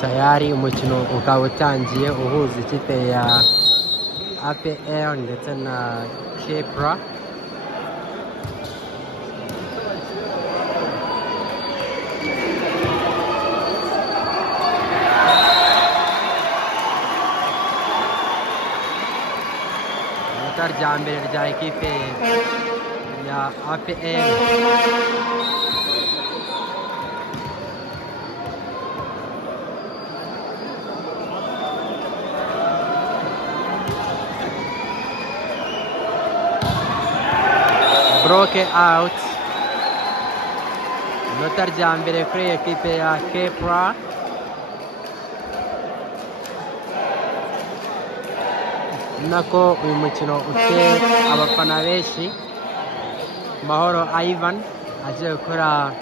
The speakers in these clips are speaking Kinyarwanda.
tayari umukino ukaba utangiye uhuza ikipe ya APR ndetse na Kepra. Inota rya mbere rya ekipe ya APR. Broke out. Inota rya mbere kuri ekipe ya Kepra. Nako uyu mukino ufite abafana benshi. Mahoro Ivan aje gukora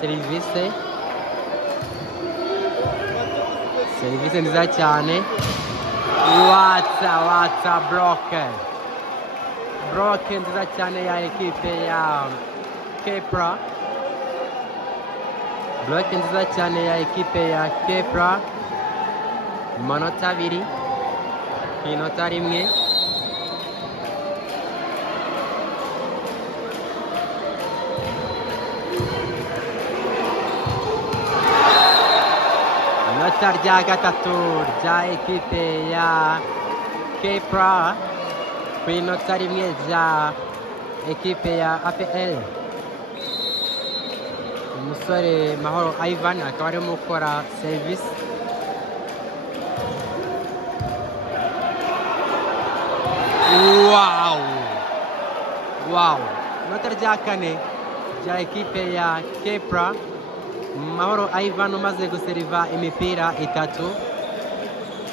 serivisi nziza cyane. Watsa bloke nziza cyane ya ekipe ya Kepra. Bloke nziza cyane ya ekipe ya Kepra. Manota abiri inota rimwe. Inota rya gatatu rya ekipe ya Kepra ku inota rimwe rya ekipe ya APL. Umusore Mahoro Ivan akaba arimo gukora serivisi. Wow! Inota rya kane rya ekipe ya Kepra. Mahoro Ivan umaze guseriva imipira itatu,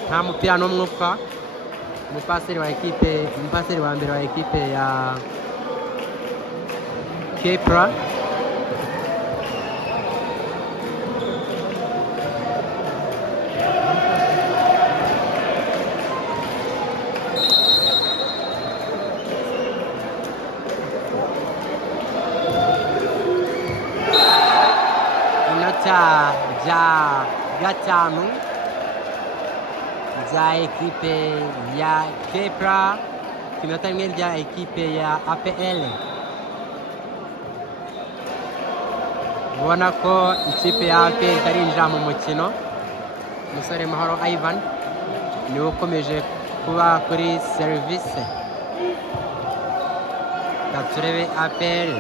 nta mupira n'umwe upfa. Umupaseri wa mbere wa ekipe ya Kepra. Rya gatanu rya ekipe ya Kepra, inota rimwe rya ekipe ya APL. Ubona ko ikipe ya APL itarinjira mu mukino. Umusore Mahoro Ivan niwe ukomeje kuba kuri serivisi. Turebe APL.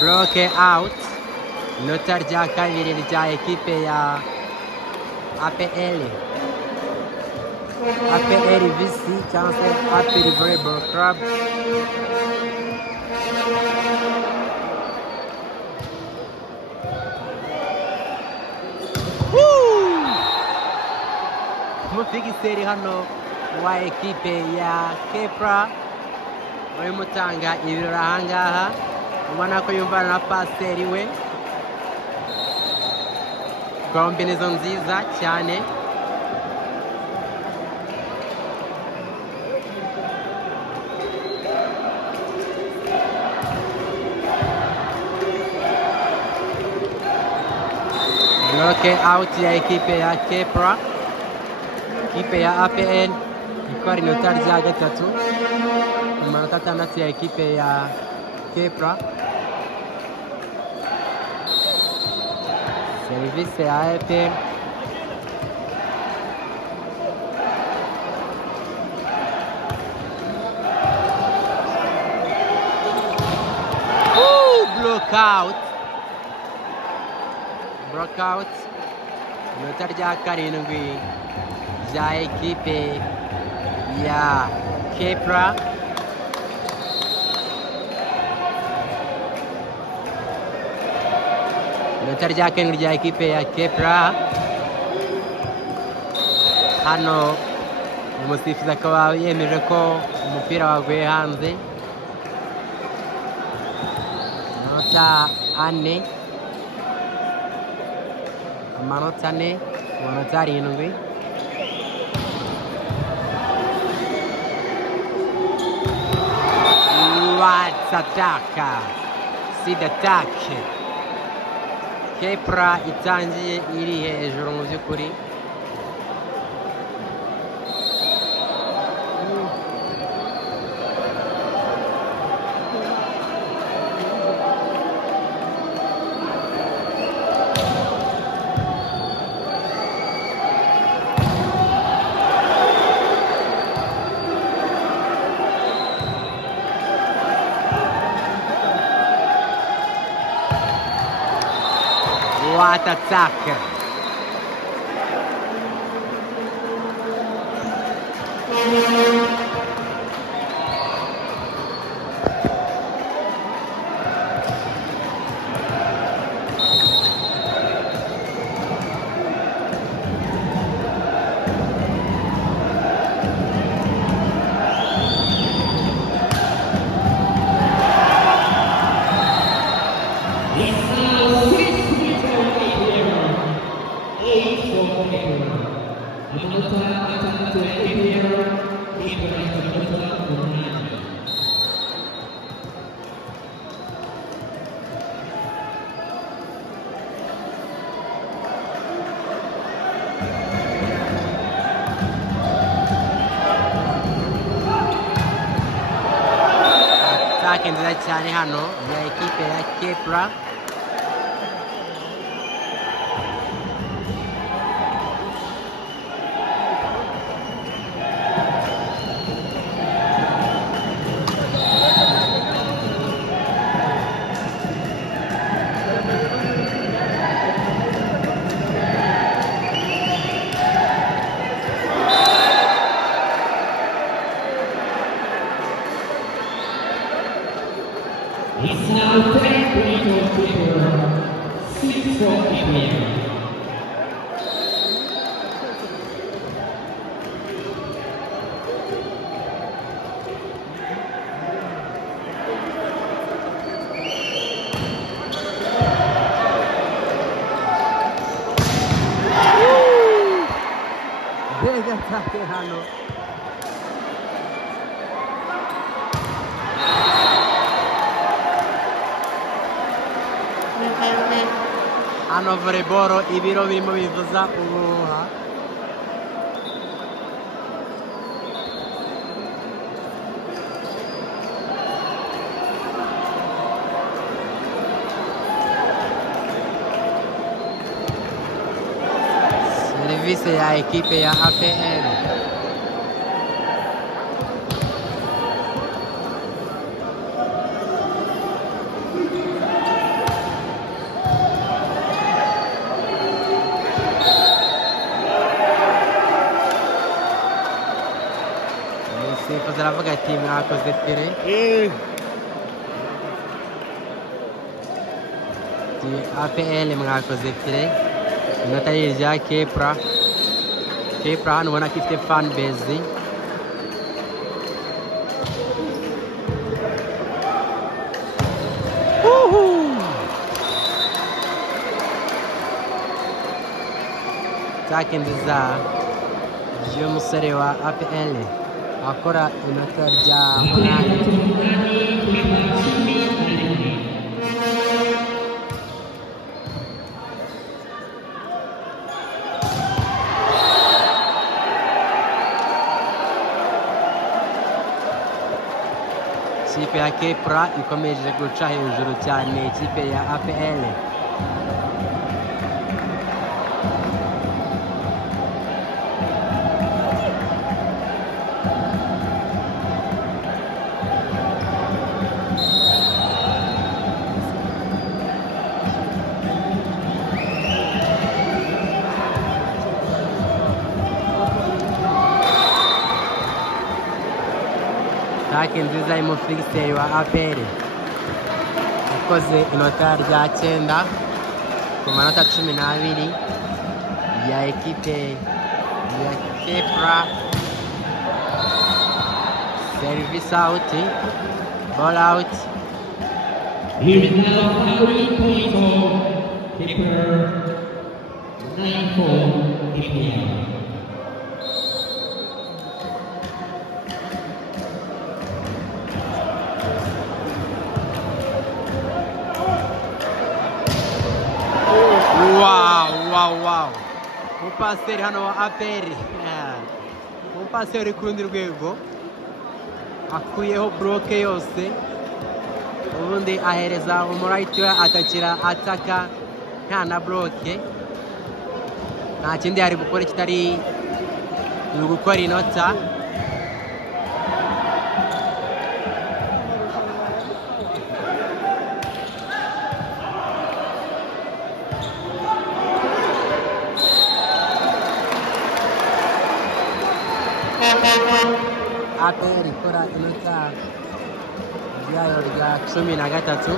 Bloke out. Inota rya kabiri rya ekipe ya APL. APL VC cyangwa se APL Volleyball Club. Umufigiseri hano wa ekipe ya Kepra urimo utanga ibirori ahangaha. Ubona ko yumvana na paseri we. Kombinizo nziza cyane. Bloke out ya ekipe ya Kepra. Ekipe ya APN ko ari inota rya gatatu mu manota atandatu ya ekipe ya Kepra. Serivisi ya APR Blockout inota rya karindwi rya ekipe ya Kepra. Inota rya karindwi rya ekipe ya Kepra. Hano umusifuzi akaba yemeje ko umupira waguye hanze. Amanota ane ku manota arindwi. What attack! Seed attack! Kepra itangiye iri hejuru mu by'ukuri. What attack! Attack nziza cyane hano ya ekipe ya Kepra. It's now 10 points for Kepra, 6 for Kepra. Big attack hano. Hano volleyball ibiro birimo bivuza ubuhuha. Serivisi ya ekipe ya APR. Umusifuzi aravuga ati mwakoze fire. APR mwakoze fire. Inota rya Kepra. Kepra hano ubona ko ifite fan base. Attack nziza y'umusore wa APR akora inota rya munani. ikipe ya Kepra ikomeje guca hejuru cyane ikipe ya APR. Atake nziza y'umufilisiteri wa APR ukoze inota rya 9 ku manota 12 ya ekipe ya Kepra. Service out, ball out. Here is now Howard Poito, Kepler 9-4 APR. Wow. Umupaseri hano wa APR. Umupaseri ku rundi rwego akuyeho bloke yose, ubundi ahereza umurayiti we atakira ataka nta na bloke. Nta kindi yari gukora kitari gukora inota. APR ikora inota ryayo rya 13.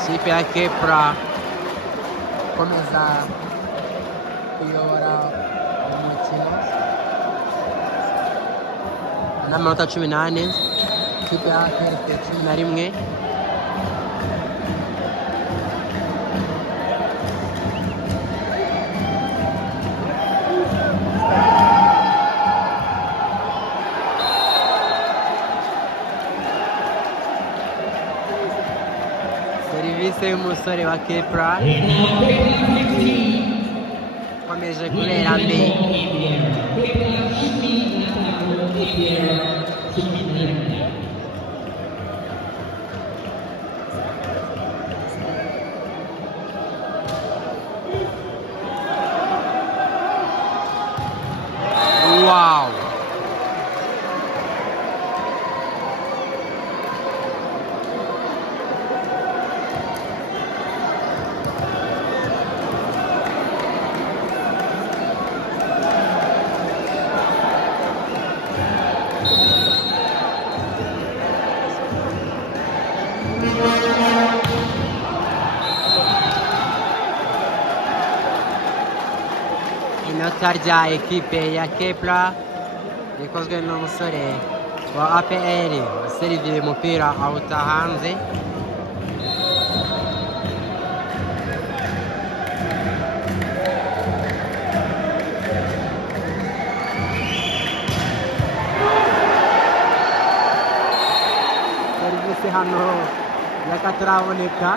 Ikipe ya Kepra ikomeza kuyobora umukino n'amanota 18. Ikipe ya APR ifite 11. Serivisi y'umusore wa Kepra ikomeje kubera mbi. Wow. Inota rya ekipe ya Kepra rikozwe n'umusore wa APR useriviye umupira awuta hanze. Serivisi hano yakataraboneka.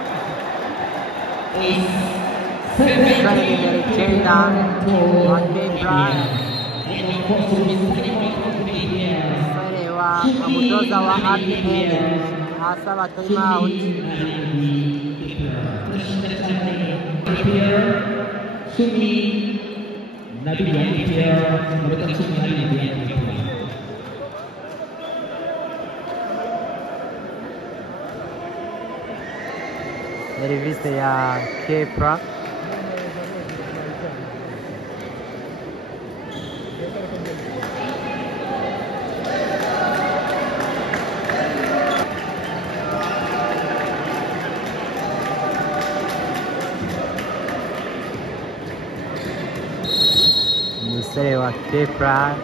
Umusore nimero 9 wa Kepra, umusore wa umutoza wa APR asaba time out. Serivisi ya Kepra. Umusore wa Kepra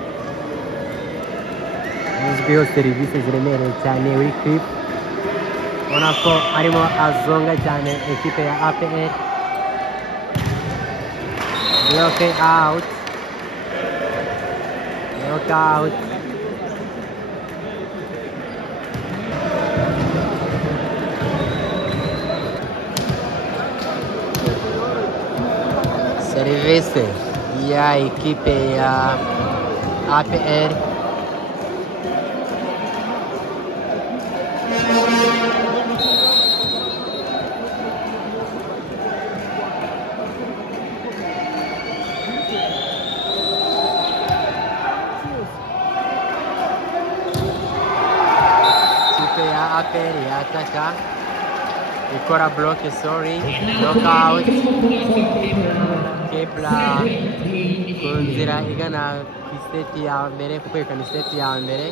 uzwiho serivisi ziremereye cyane w'i Clip, ubona ko arimo azonga cyane ekipe ya APR. Block out. serivisi ya ekipe ya APR. Ikipe ya APR yataka ikora block, sorry, knockout. Kepla ku nzira igana ku iseti ya mbere, kwerekana iseti ya mbere.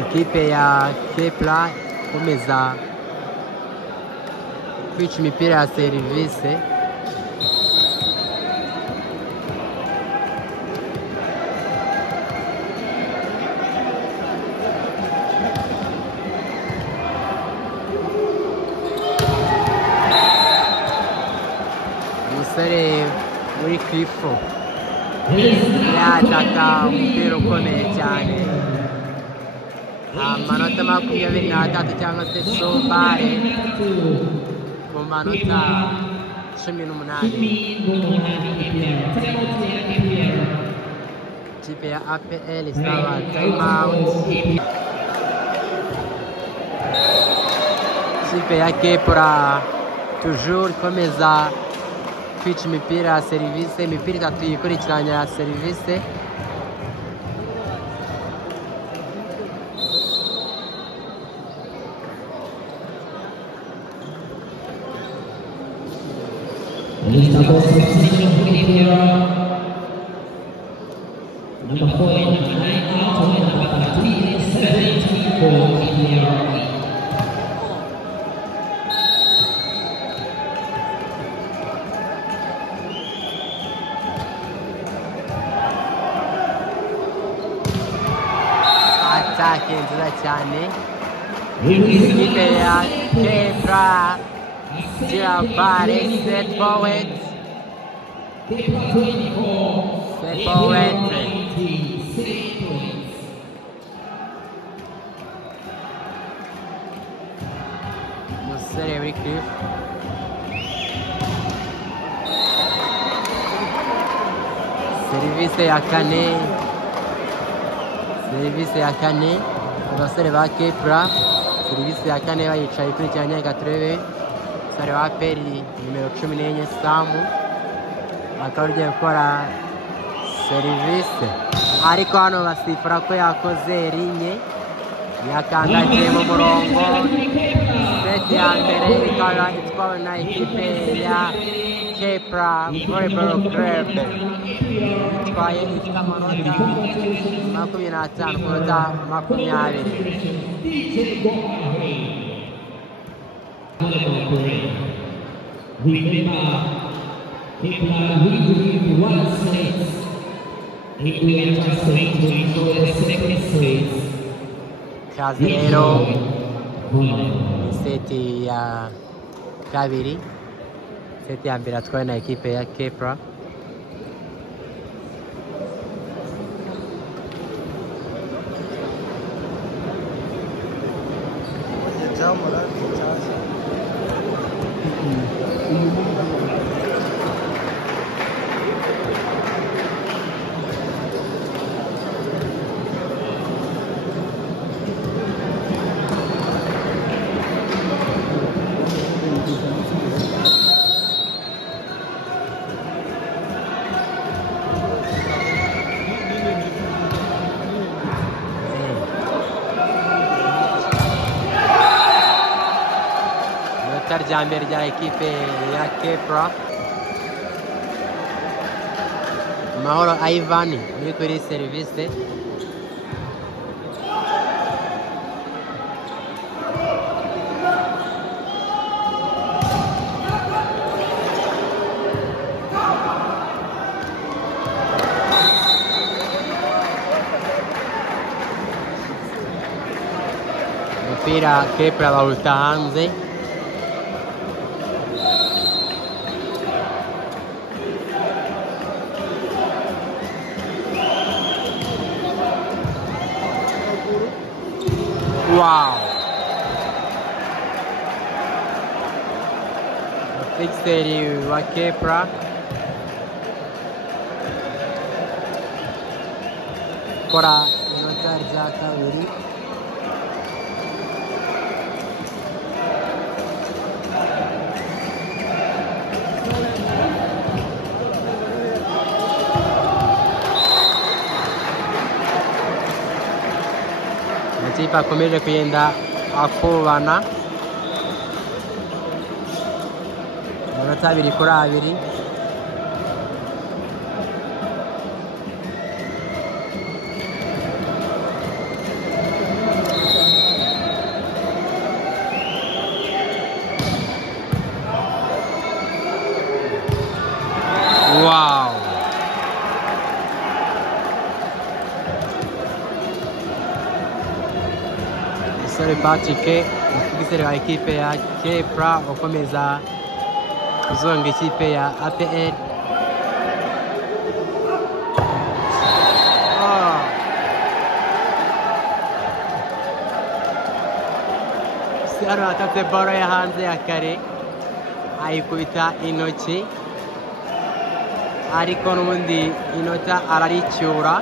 Ekipe ya Kepla ikomeza kwica imipira ya serivisi. Umusore muri Cliffo yataka umupira ukomeye cyane. Amanota 23 cyangwa se sobare ku manota 18. Ikipe ya APR isaba time out. Ikipe ya Kepra toujours ikomeza kwica imipira ya serivisi, imipira itatu yikurikiranya ya serivisi. Lista substitution here. Number 4 and number 9 out, and number 13 and 17 for KPR. Attack nziza cyane. Ikipe ya Kepra Giabare, set forward. Set forward. Musore Wycliffe. Serivisi ya kane. Serivisi ya kane. Abasore ba Kepra. Serivisi ya kane bayicaye kuri cyanya gaturebe. Umusore wa APR nimero 14 Samu akaba agiye gukora serivisi, ariko hano basifura ko yakoze rinye, yakandagiye mu murongo. Seti ya mbere ikaba itwawe na ekipe ya Kepra Volleyball Club. Itwaye ifite amanota 25 ku manota 20. Remember, Kepla will believe one set. If we are just going to enjoy the second set. Kazi rero seti ya kabiri, seti ya mbere atwaye na ekipe ya Kepra. Rya mbere rya ekipe ya Kepra. Mahoro Ivan uri kuri serivisi. Umupira Kepra bawuta hanze. Wow! Fixeri wa Kepra kora inota rya kabiri. Amakipe akomeje kugenda akubana amanota 2-2. Wow! Musore Patrick umuvugizi wa ekipe ya Kepra ukomeza kuzonga ikipe ya APR. Saro atatse baro ya hanze ya kare ayikubita intoki ariko n'ubundi inota araricyura.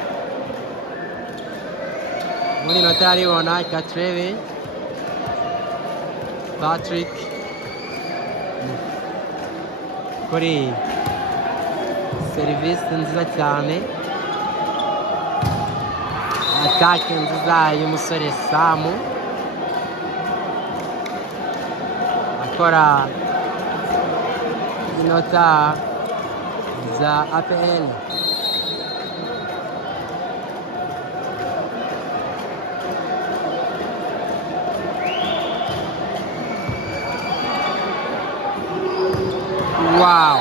Muri inota aribona Katrebe Patrick kuri serivisi nziza cyane, atake nziza y'umusore Samu akora inota za APR. Wow!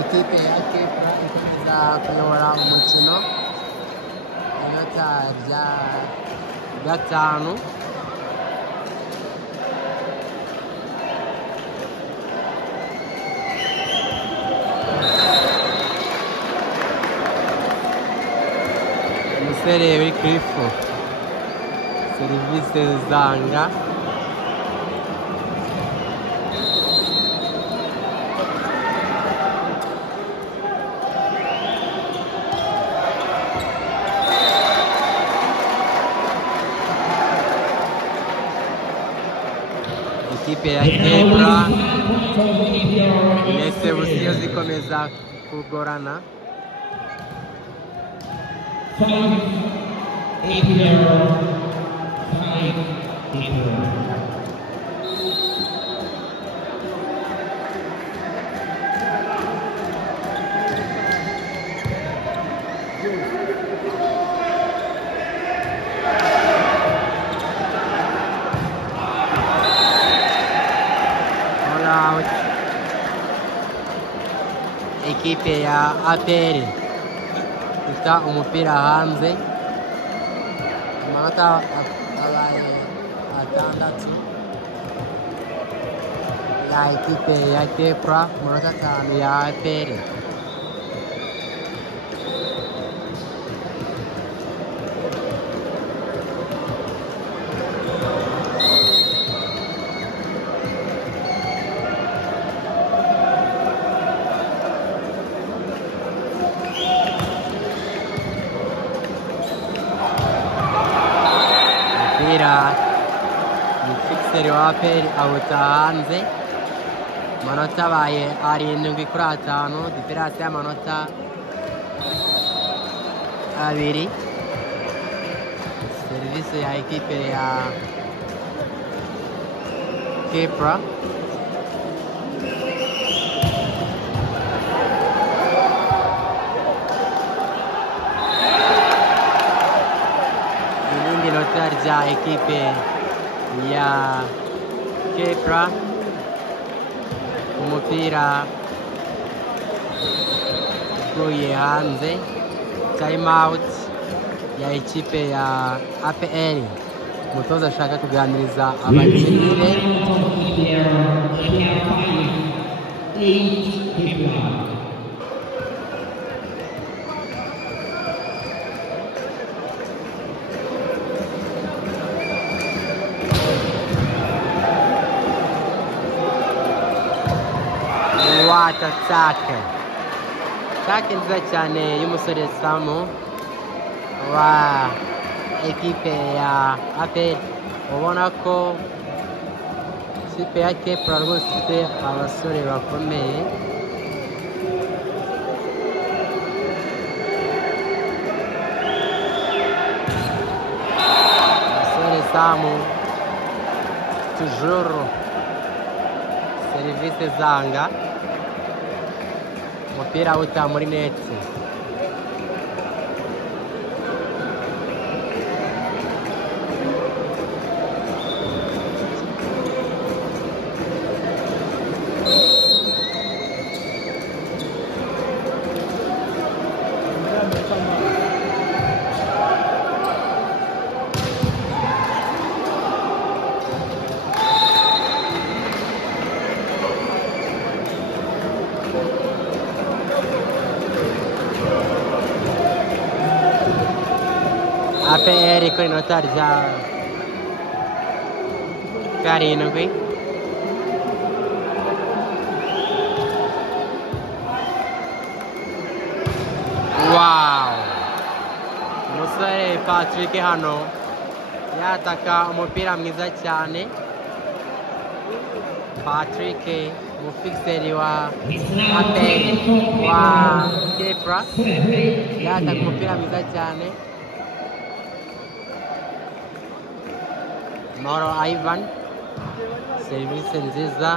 Ekipe ya Kepra ikomeza kuyobora umukino inota rya 5. Umusore w'Ikrifu serivisi zanga ekipe ya Kepra ndetse busiyo zikomeza kugorana. Ekipe ya APR ifite umupira hanze, amanota abaye 6 ya ekipe ya Kepra, amanota 5 ya APR. Fixeri wa APR awuta hanze, amanota abaye 7-5, diferanse y'amanota 2. Serivisi ya ekipe ya Kepra irindi nota rya ekipe ya Kepra, umupira uguye hanze, time out ya ekipe ya APR. Umutoza ashaka kuganiriza abakinnyi be. bata take nziza cyane y'umusore Samu wa ekipe ya APR. ubona ko ikipe ya Kepler rwose ifite abasore bakomeye. umusore Samu toujours serivisi zanga, umupira uta muri neti. APR con inota rya karindwi. Wow, umusore Patrick hano yataka umupira mwiza cyane. Patrick umufixeri wa APR wa Kepra yataka umupira mwiza cyane. Mauro Ivan, serivisi nziza.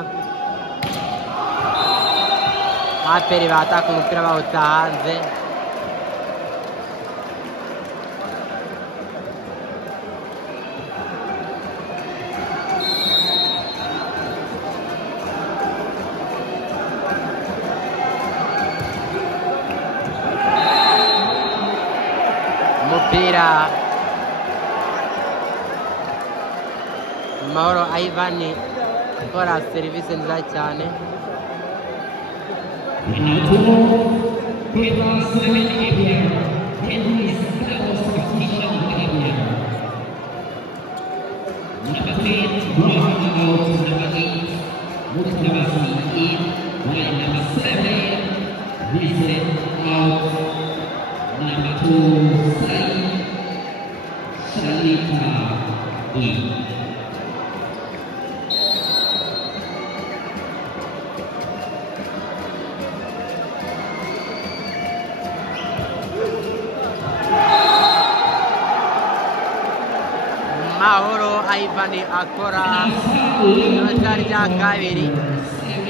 APR bataka umupira bawuta hanze. Umupira Mauro Ivan akora serivisi nziza cyane. Mauro Ivan akora inota rya kabiri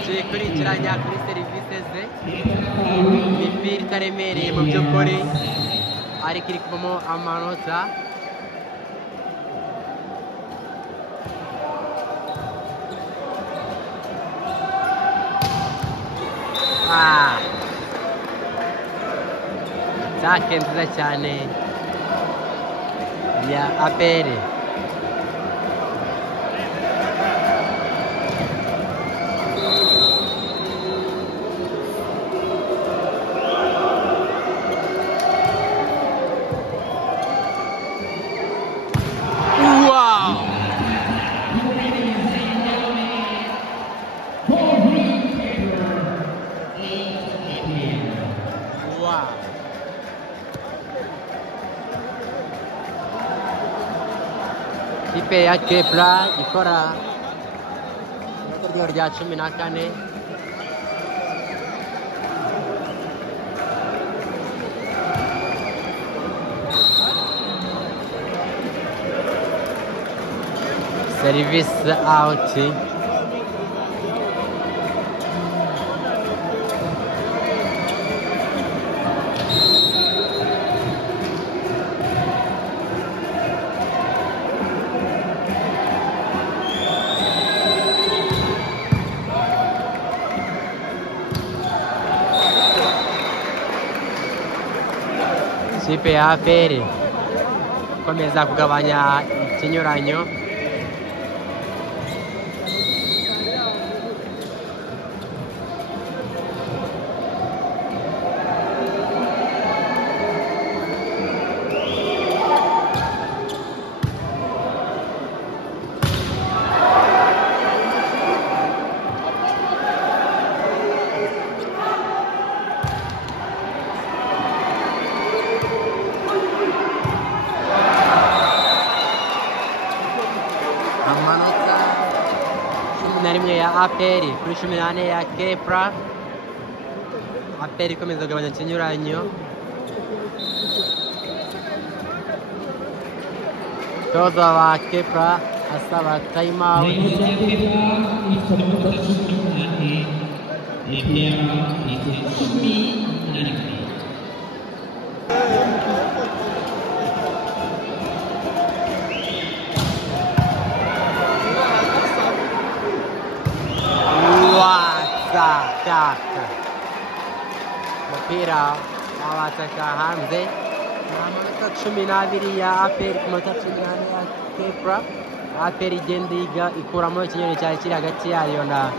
zikurikiranya kuri serivisi ze. Imipira itaremereye mu by'ukuri ariko iri kuvamo amanota. Atake nziza cyane ya APR. Ikipe ya Kepler ikora rya 14. Service out. Ikipe ya APR ikomeza kugabanya ikinyuranyo. aperi kuri 14 ya Kepra. Aperi ikomeza kugabanya ikinyuranyo. Toza wa Kepra asaba time out. Umupira wawataka hanze. Amanota 12 ya aperi ku manota 18 ya Kepra. Aperi igenda ikuramo ikinyoni cyari kiri hagati yayo na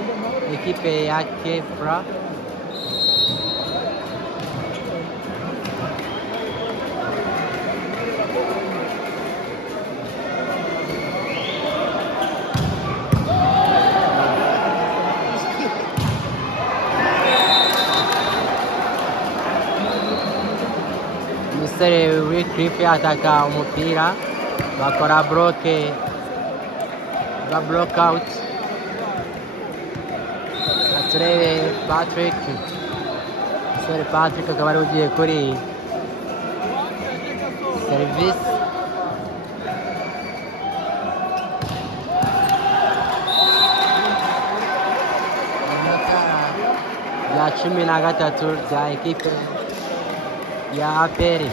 ekipe ya Kepra. Umusore w'Ikipe ataka umupira bakora bloke ba block out. Turebe Patrick, umusore Patrick akaba ari ugiye kuri service. Ya 13 bya ekipe ya aperi.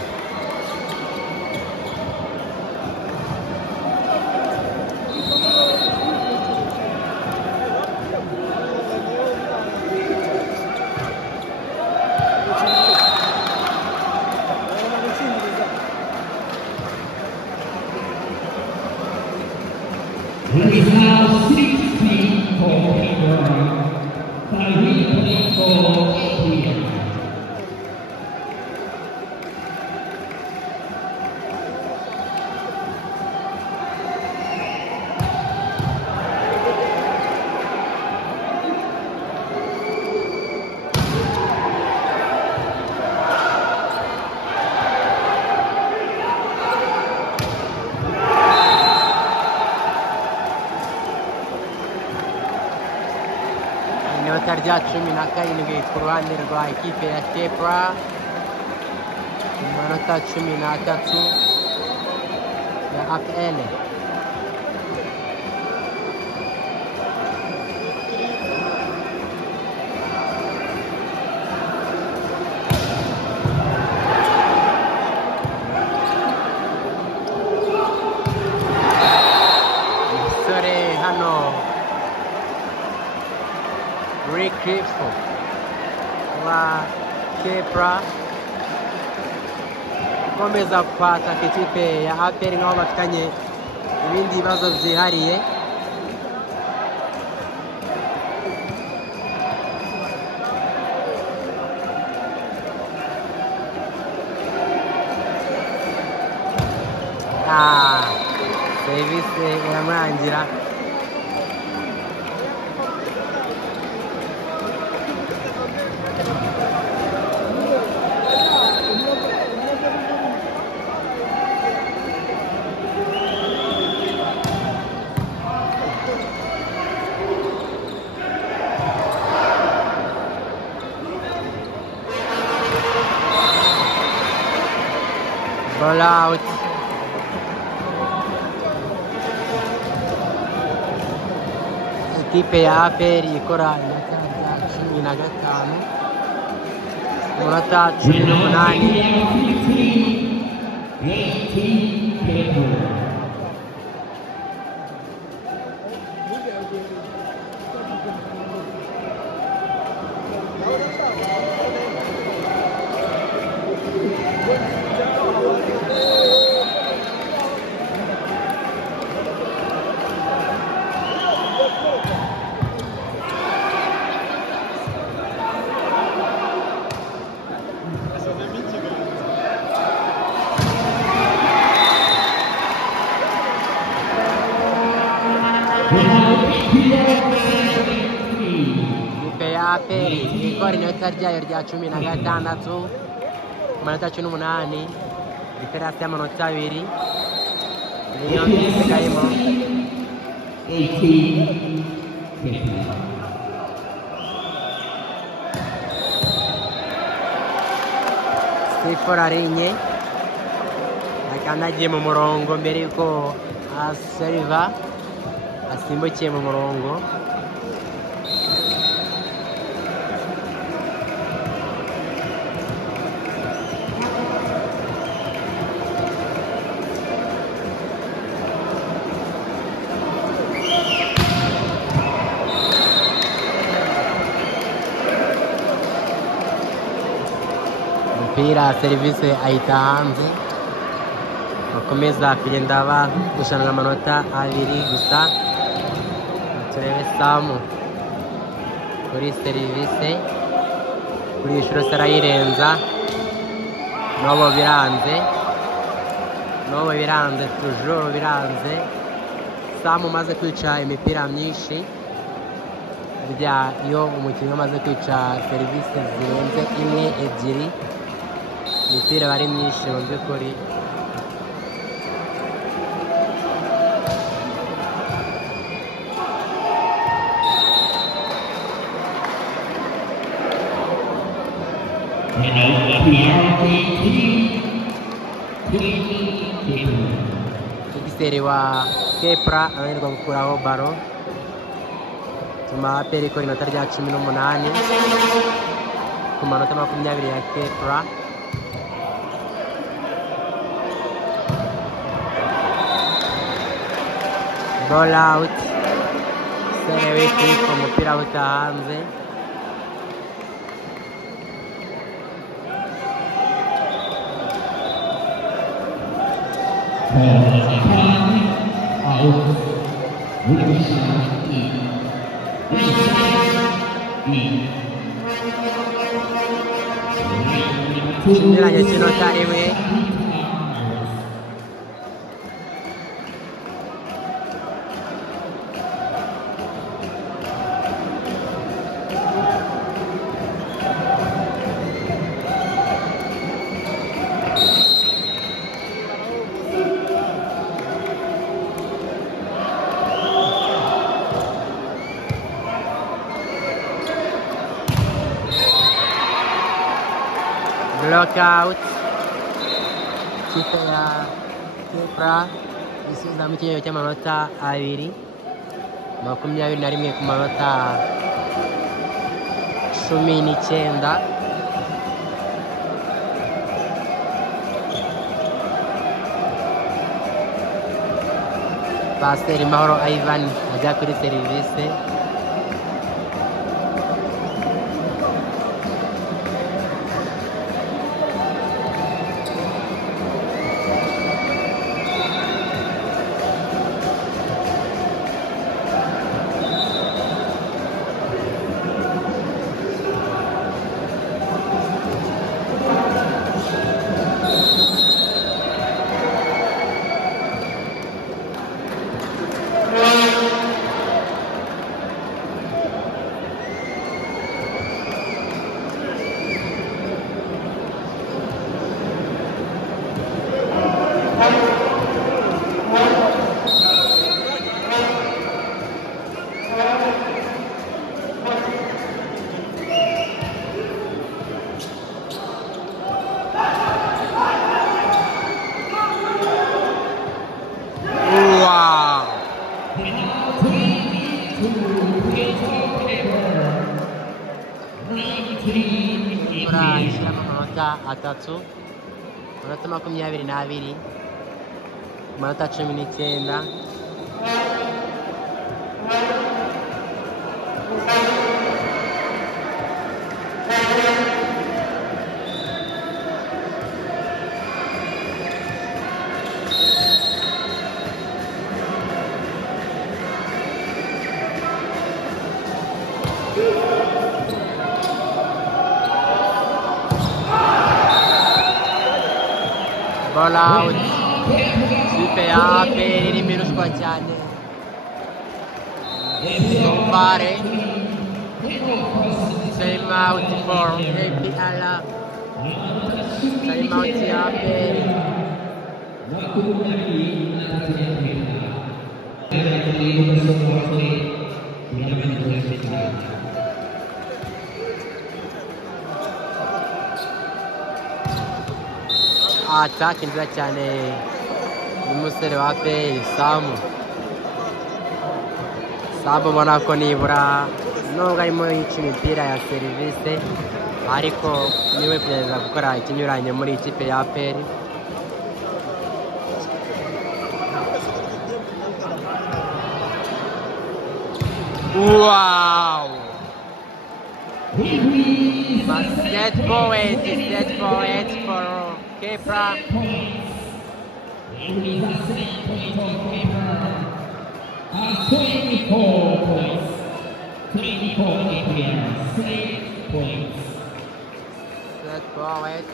We have 60 for Kepra, 5 for Aperi. Inota rya 17 ku ruhande rwa ekipe ya Kepra. Amanota 13 ya APL. Umusore hano Rick wa Kepra komeza kwataka ikipe ya aperi nk'aho batukanye ibindi bibazo byihariye. Service iramwangira. Ball out. Ekipe ya aperi ikora inota rya 15 umunota 18. Ikipe ya aperi ikora inota ryayo rya 16 amanota 18 diferanse y'amanota 2 niyo isigayemo 18. Sifora arinye akandagiye mu murongo mbere yuko aseriva asimbukiye mu murongo. Umupira serivisi ahita hanze, bakomeza kugenda bagushanwa amanota abiri gusa. Turebe Samu kuri serivisi, kuri iyi shuro arayirenza. N'ubu biranze tujuru biranze. Samu umaze kwica imipira myinshi, burya iyo umukinnyi amaze kwica serivisi zirenze imwe ebyiri, imipira bari myinshi mu by'ukuri. Igiseri wa Kepra ananirwa gukuraho baro, tuma APR ikora inota rya 18 ku manota 20 ya Kepra. Ball out, Serewiti ku mupira utahanze. Nilanya kinota rimwe. Lockout, kipe ya Kepra isubiza mu kinyero cy'amanota 2, 21 ku manota 19. Pasiteri Mahoro Ivan ajya kuri serivisi. Atatu, manota 22, manota 19. Ball out, kipe ya APR irimo irushwa cyane. Sombare, time out for APR, time out ya APR. atake nziza cyane n'umusore wa APR Samu ubona ko nibura nubwo arimo yica imipira ya serivisi ariko niwe kugerageza gukora ikinyuranye muri ikipe ya APR. Wow! Set forward for Kepra. And we have 7 points on paper. 24 points. 24 APR. 6 points. Set forward.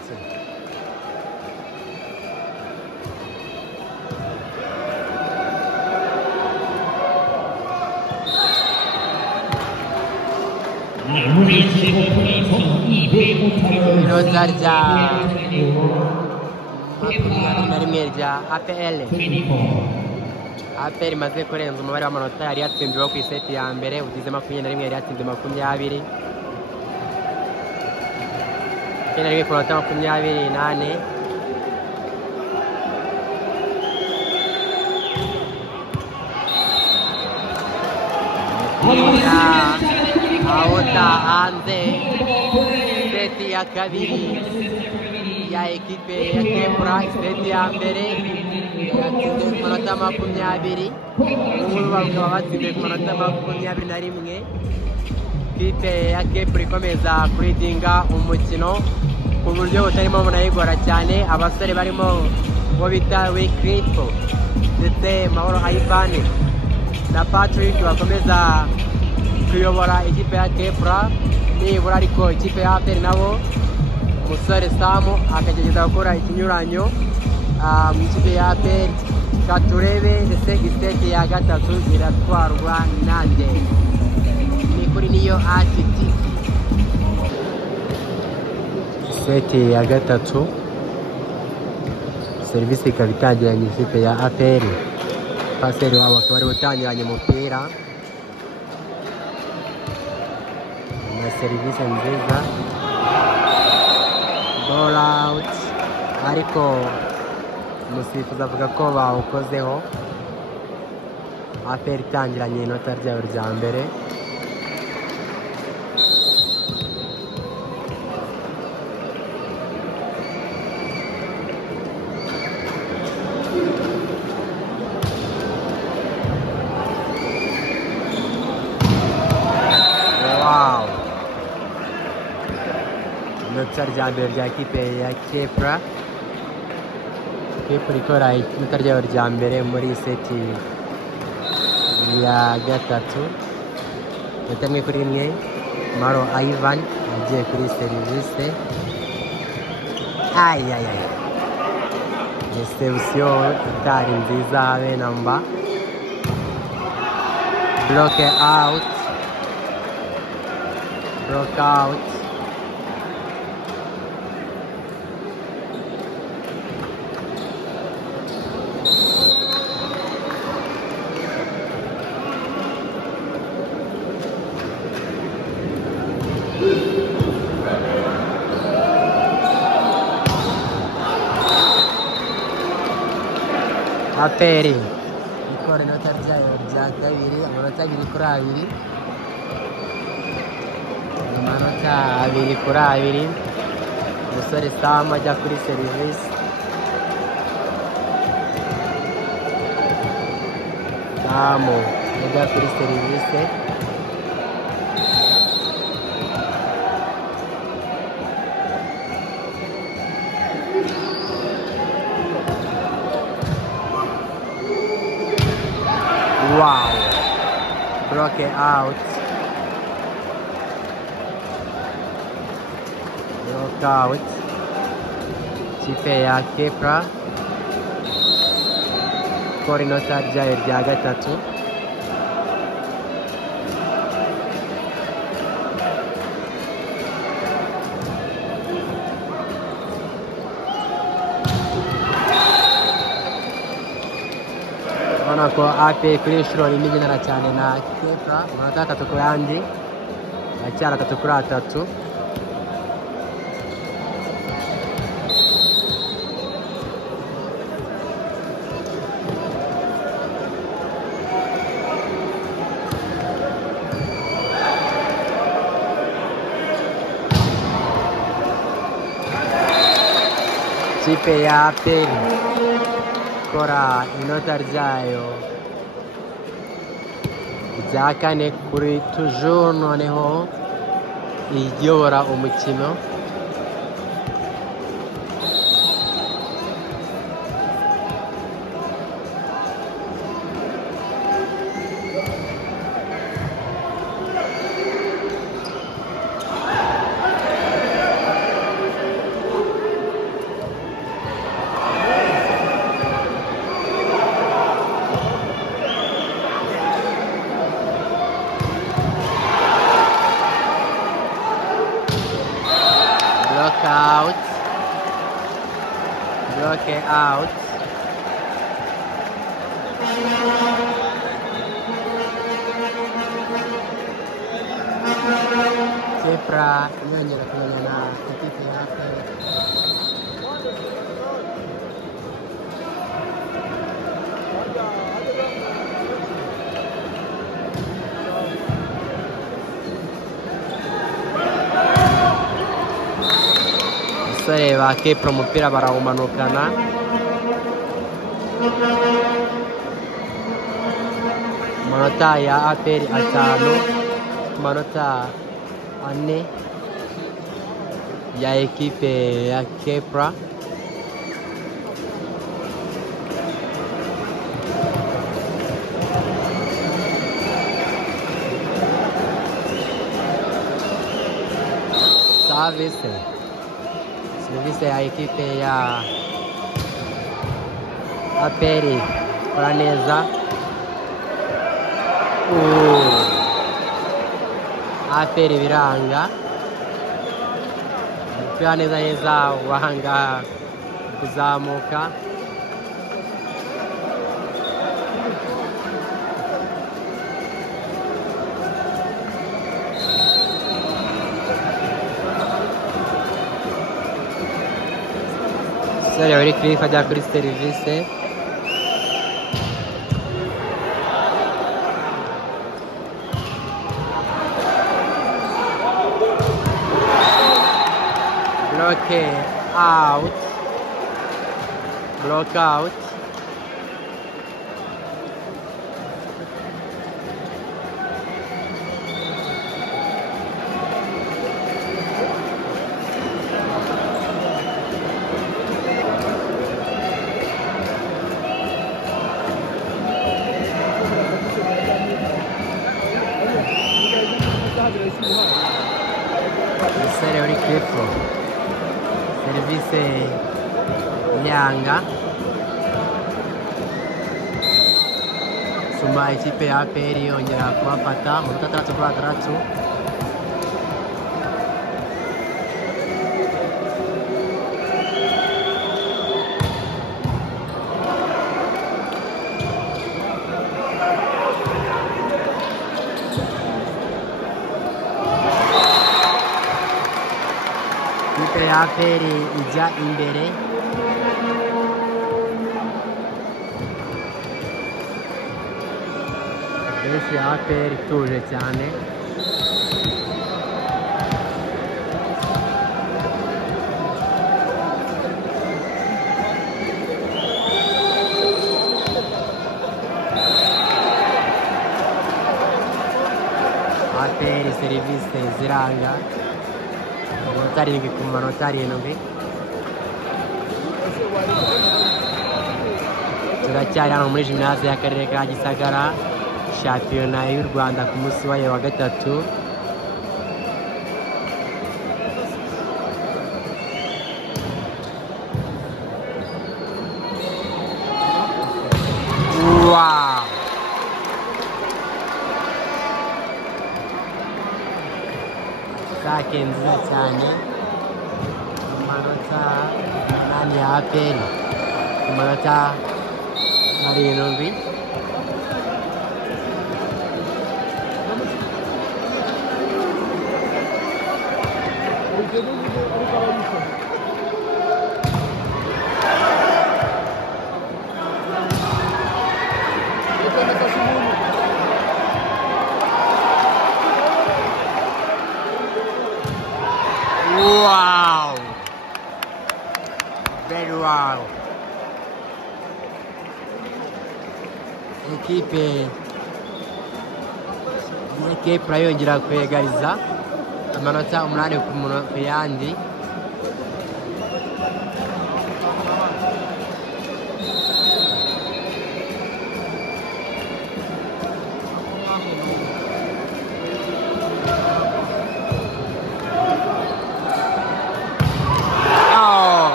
Inota rya rimwe rya APR. APR imaze kurenza umubare w'amanota yari yatsindiweho ku iseti ya mbere, ugize 21 yari yatsinze 20. 21 ku manota 28. Auta hanze seti ya kabiri ya ekipe ya Kepra. Seti ya mbere yatsinze ku manota 20, ubu bakaba batsinze ku manota 21. Ikipe ya Kepra ikomeza kuridinga umukino ku buryo butarimo bunayigora cyane. Abasore barimo bo bita Wycliffe ndetse Mahoro Ivan na Patrick bakomeza kuyobora ikipe ya Kepra nibura, ariko ikipe ya APR nabo umusore Samu akagerageza gukora ikinyuranyo mu ikipe ya APR. Katurebe ese iseti ya gatatu iratwarwa nande? Ni kuri niyo atiti. Seti ya gatatu serivisi ikaba itangiranye ikipe ya APR. Paseri wabo akaba ari gutangiranye umupira na serivisi nziza, ball out, ariko umusifuzi avuga ko bawukozeho. APR itangiranye inota ryayo rya mbere. Inota rya mbere rya kipe ya Kepra. Kepra ikora inota ryayo rya mbere muri seti ya gatatu. Inota 1-1. Mahoro Ivan agiye kuri serivisi. Reception itari nziza habe namba. Block out. APR ikora inota ryayo rya kabiri, amanota 2-2. Amanota 2-2. Umusore Samu ajya kuri serivisi. Samu ajya kuri serivisi. Wow, broke out. Ikipe ya Kepra ikora inota ryayo rya gatatu. urabona ko APR kuri inshuro rimwe igendana cyane na Kepra, amanota 3 ku yandi, aracyari 3-3. ikipe ya APR ikora inota ryayo rya kane kuri toujours noneho iyobora umukino. Block out. Kepra yongera kumenyana ikipe ya APR. Abasore ba Kepra umupira barawumanukana. Amanota ya APR 5 ku manota 4 ya ekipe ya Kepra. Service ya ekipe ya APR ikora neza. APR biranga umupira neza wanga kuzamuka. Sare uri Cliff ajya kuri service. Block out. Sare uri Cliff. Service Nyanga suma ikipe ya APR yongera kubafata mu minota 6. Ikipe ya APR ijya imbere. Benshi ya APR ituje cyane. APR serivisi ziranga. Amanota 7 ku manota 7. Turacyari hano muri gymnase y'akarere ka Gisagara, shampiyona y'u Rwanda ku munsi wayo wa 3. Wow! Sake nziza cyane. Amanota 8 ya APR ku manota 7. wow. Ekipe ya Kepra yongera kwegariza amanota 8 ku yandi.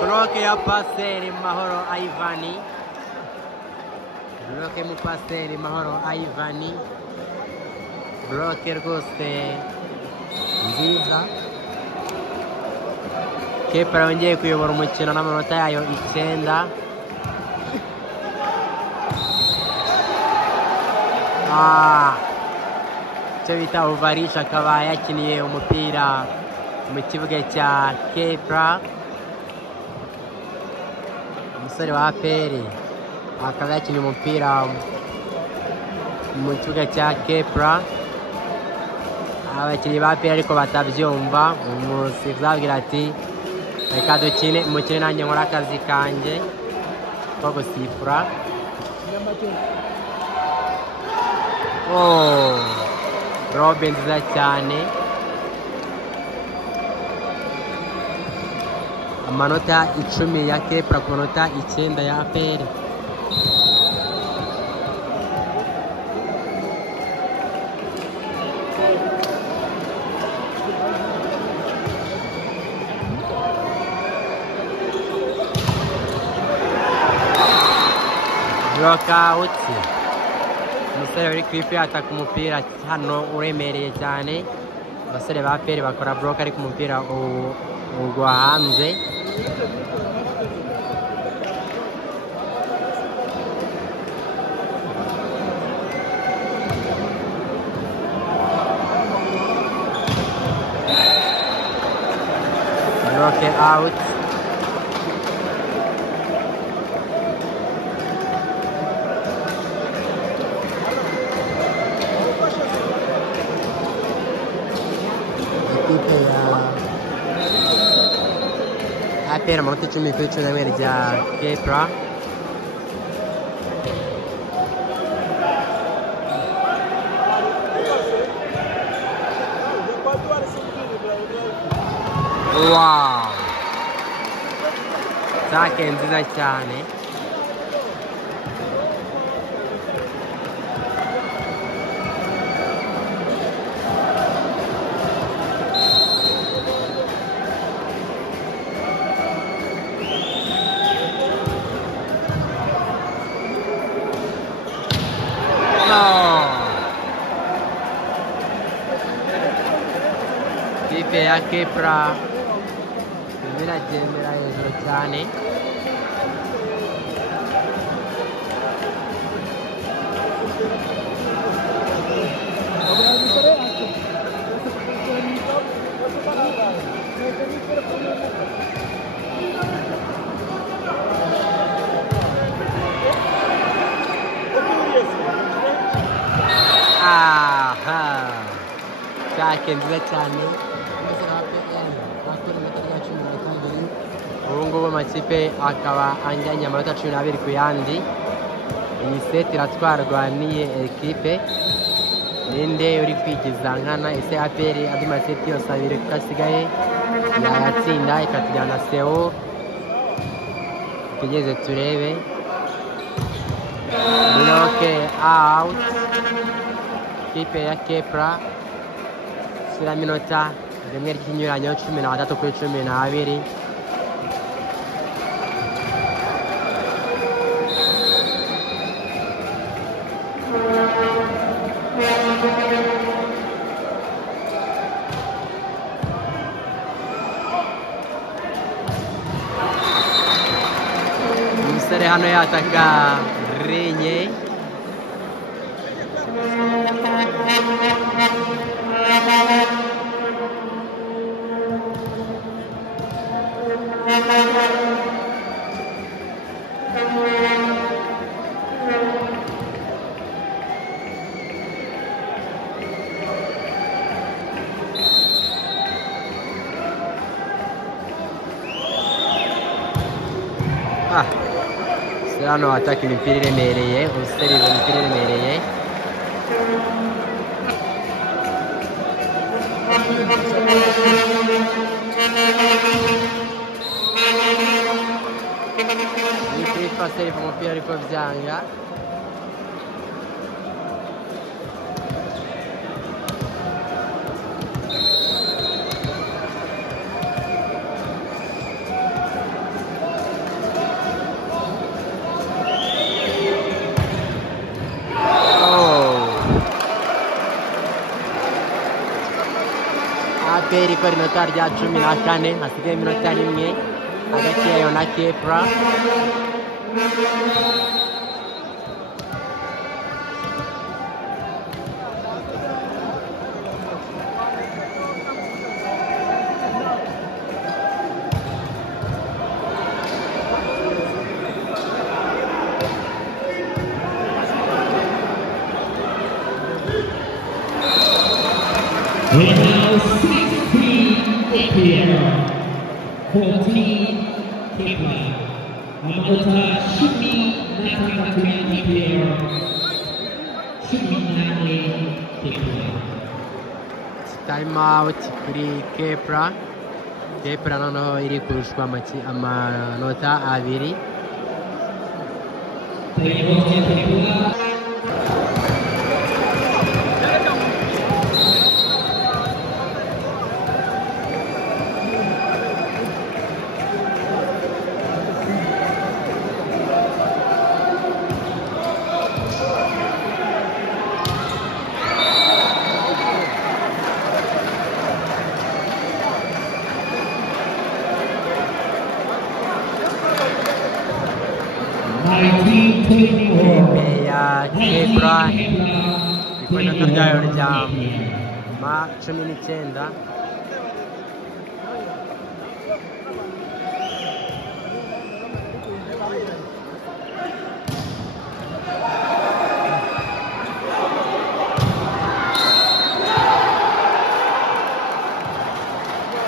Bloke ya paseri Mahoro Ivani. Bloke mu paseri Mahoro Ivani. Bloke rwose nziza. Kepra yongeye kuyobora umukino n'amanota yayo 9. Icyo bita Ovarish akaba yakiniye umupira mu kibuga cya Kepra. Umusore wa APR akaba yakiniye umupira mu kibuga cya Kepra. Abakinnyi ba APR ariko batabyumva, umusifuzi ababwira ati reka dukine umukino nanjye nkora akazi kanjye ko gusifura. Robe nziza cyane. Amanota 10 ya Kepra ku manota 9 ya APR. Knockout. Umusore uri kwipi ataka umupira hano uremereye cyane. Abasore ba APR bakora block ariko umupira ugwa hanze. Block out. APR amanota 10 kuri 11 rya Kepra. Wow, take nziza cyane. Ikipe ya Kepra biragendera hejuru cyane. Take nziza cyane. Ubu ngubu amakipe akaba anganya amanota 12 ku yandi. Iyi set iratwarwa n'iyi ekipe. Ninde uri kwigiza nkana? Ese APR andi maseti yose abiri kasigaye yayatsinda ikatujyana Seo. Tugeze turebe. Block out. Ikipe ya Kepra sira minota rimwe ry'inyuranyo 13 kuri 12. Umusore hano yataka Renye. Ah, hano ataka imipira iremereye, useriva imipira iremereye. Yitwa seriva umupira ariko byanga. APR ikora inota rya 14, hasigaye iminota rimwe hagati yayo na Kepra. We now 16 APR, 14 Kepler. Anggota Shumi Nataka APR, Shumi Nane Kepler. Time out kuri Kepra. Kepra noneho iri kurushwa amanota 2. Ya Kepra iko inota ryayo rya 19.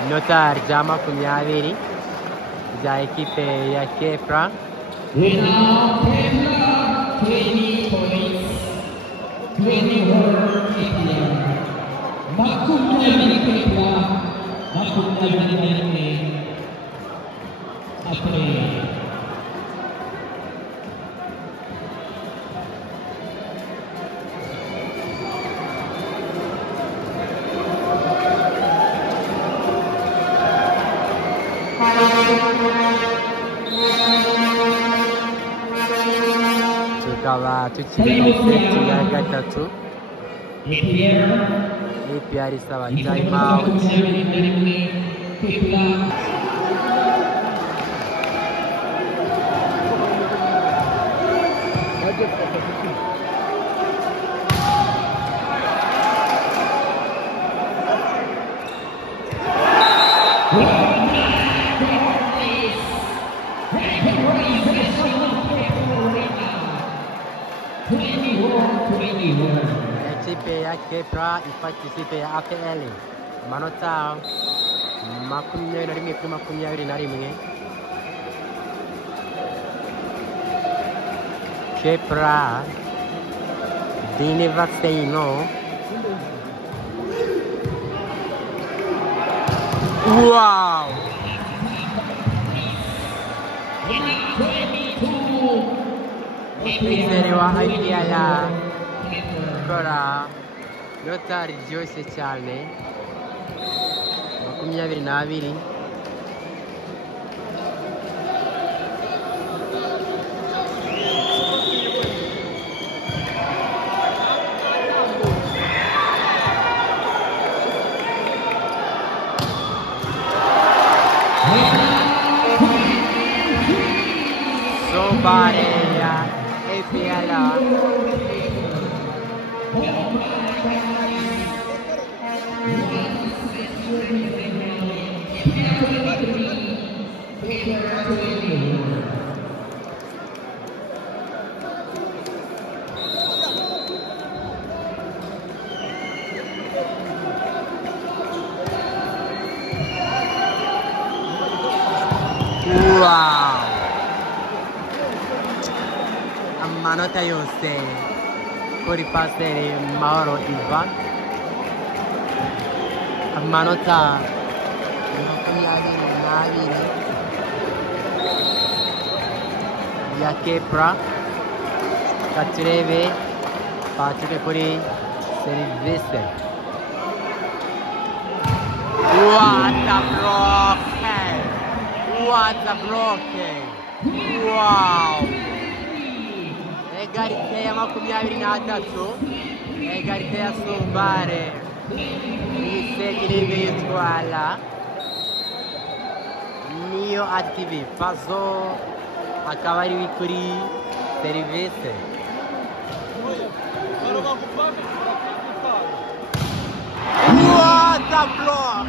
Inota rya 20 rya ekipe ya Kepra. We now Kepler 20 points, 21 APR. Makumyabiri Kepler, makumyabiri APR. Tukaba tukiri mu seti ya gatatu. APR isaba time out. Ekipe ya Kepra ifata ikipe ya APR amanota 21 kuri 21. Kepra they never say no. Wow! Umwizere wa APR gukora inota riryoshye cyane 22. Somebody APR. Wow! amanota yose kuri Pasiteri Mahoro Ivan, amanota 22 ya Kepra. Katurebe Patrick kuri serivisi. What a block! What a block! Wow! Egalite ya 23, egalite ya Sumbare. Ibisegire bitwala niyo active Fazo akaba ari kuri serivisi. What a block!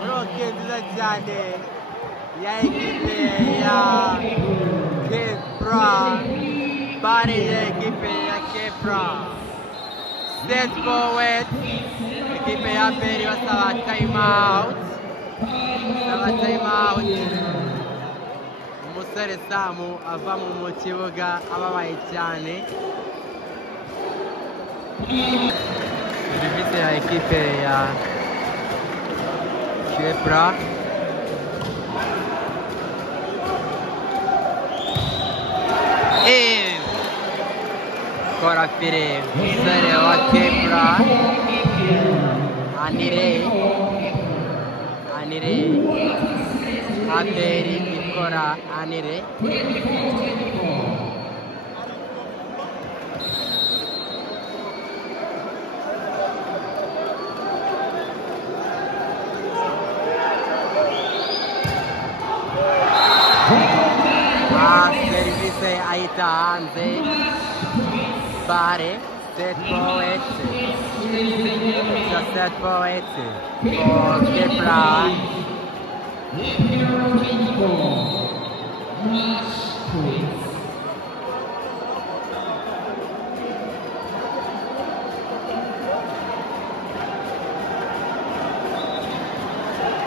Block nziza cyane ya ekipe ya Kepra, bari ya ekipe ya Kepra. Set forward, ekipe ya Peri basaba time out. Umusore Samu ava mu kibuga ababaye cyane. Serivisi ya ekipe ya Kepra. Kora fire umusore wa Kepra. Anire Aperi ikora Anire. Servise aita hanze. Bare set forward for Kepra.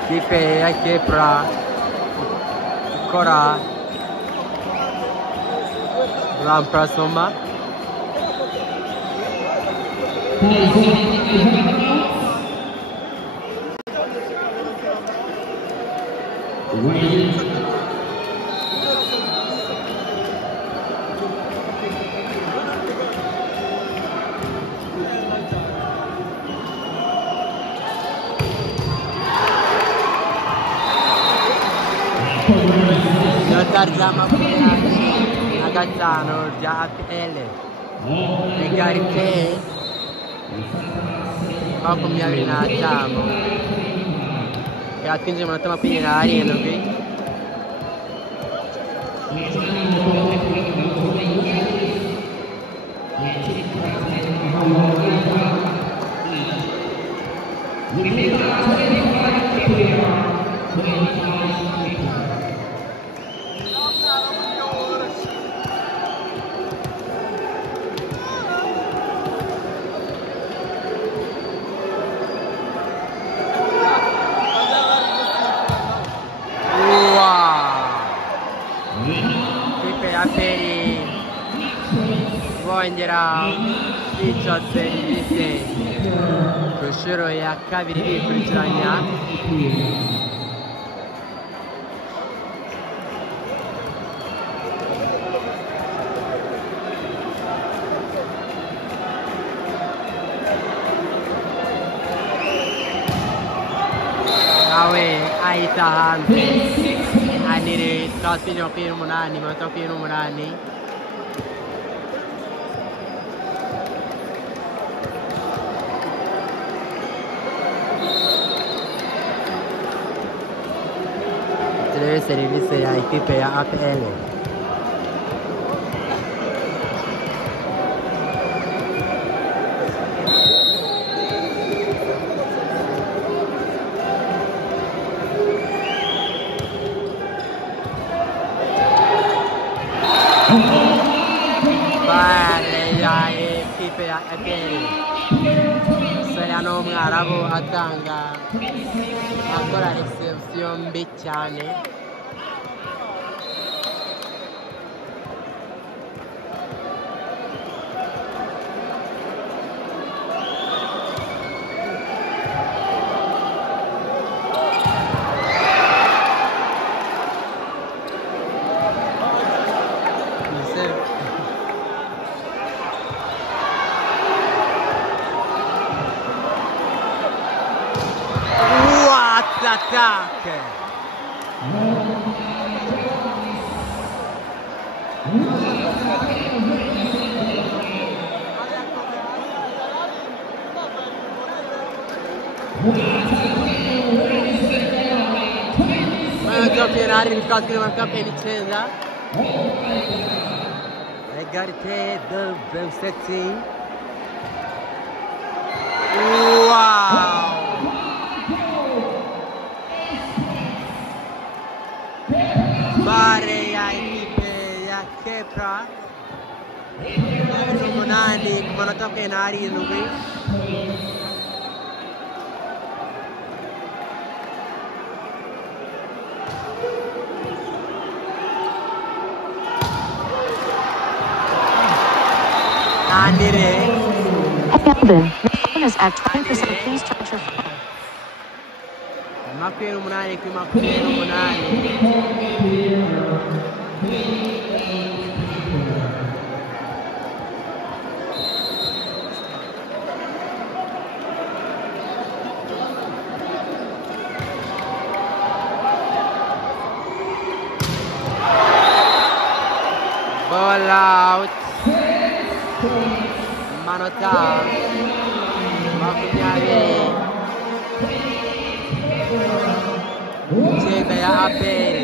Kipe ya Kepra ikora remplacement. Tarjama Nagatano Japl Egarite makumyabiri n'atanu yatwinjiye amanota 27. Peri bongera kwica serivisi ku nshuro ya kabiri bikurikiranya. Nawe ahita hanze. Anire Kasini wakiri umunani, matokiri umunani. Turebe serivisi ya ekipe ya APL. Vale ya ekipe ya APL. Sayano Mwarabu atanga akora reception mbi cyane. Mark. Manca penale di calcio di manca Penicenda. Égalité de 27. Wow! Bare ya equipe ya Kepra. Munani kumanota penali lubi. Evan, is at 20%. Please charge your phone. Makwero munani ku makwero munani. Ball out. Manota. Makunyari. Chega ya Apel.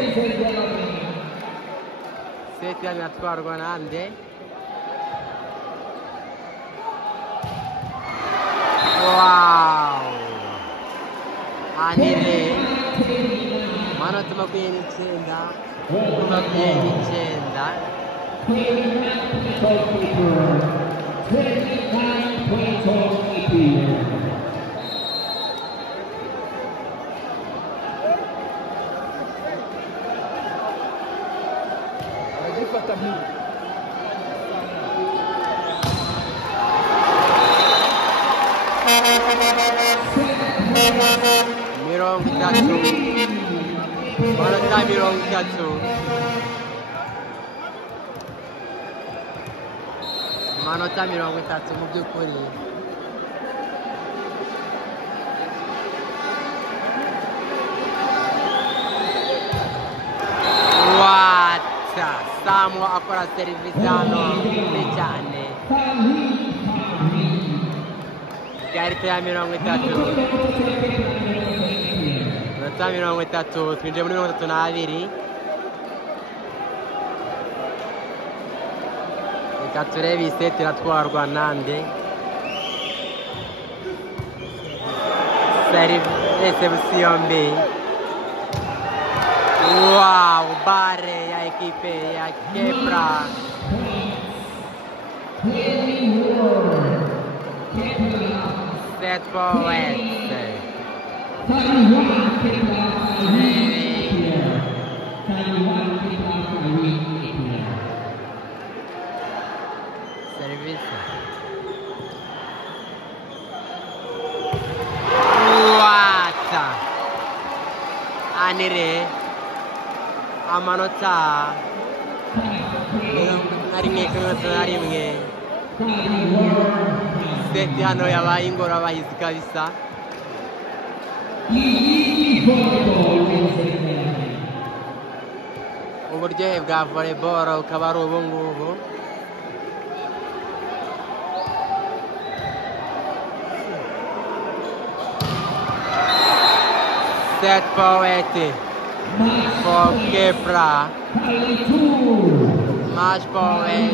Seti anatwarwa nande. Wow. Anile. Manota makunyari chenda. Makunyari chenda. 29.4 Mirongo itatu. Manota mirongo itatu. Manota mirongo itatu mu by'ukuri. Samu akora serivisi hano cyane. Ikarita ya mirongo itatu. Manota mirongo itatu. Twinjiye muri 32. Reka turebe iseti iratwarwa nande. Reception mbi. Wow, bare ya equipe ya Kepra. Set forward. Service. What? Anire. Amanota. Narimwe kanota narimwe. Seti hano yabaye ingorabahizi kabisa. Uburyohe bwa volleyball ukaba ari ubu ngubu. Set forward for Kepra. Match forward.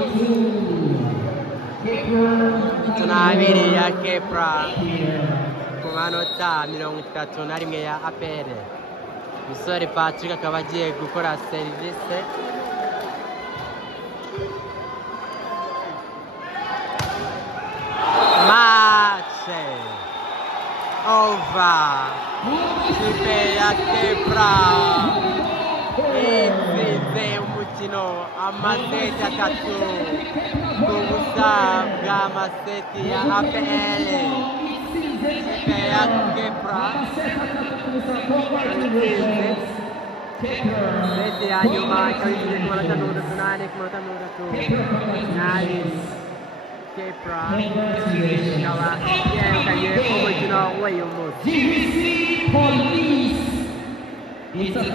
Tunabiri ya Kepra. Ku manota 31 ya APR. Musore Patrick akaba agiye gukora service. Match over. Ikipe ya Kepra itsinze umukino amaseti atatu ku busa bw'amaseti ya APR. Ikipe ya Kepra seti ya nyuma ikaba igiye ku manota 38 ku manota 32. Kepra ikaba yegukanye umukino w'uyu munsi. Police It's a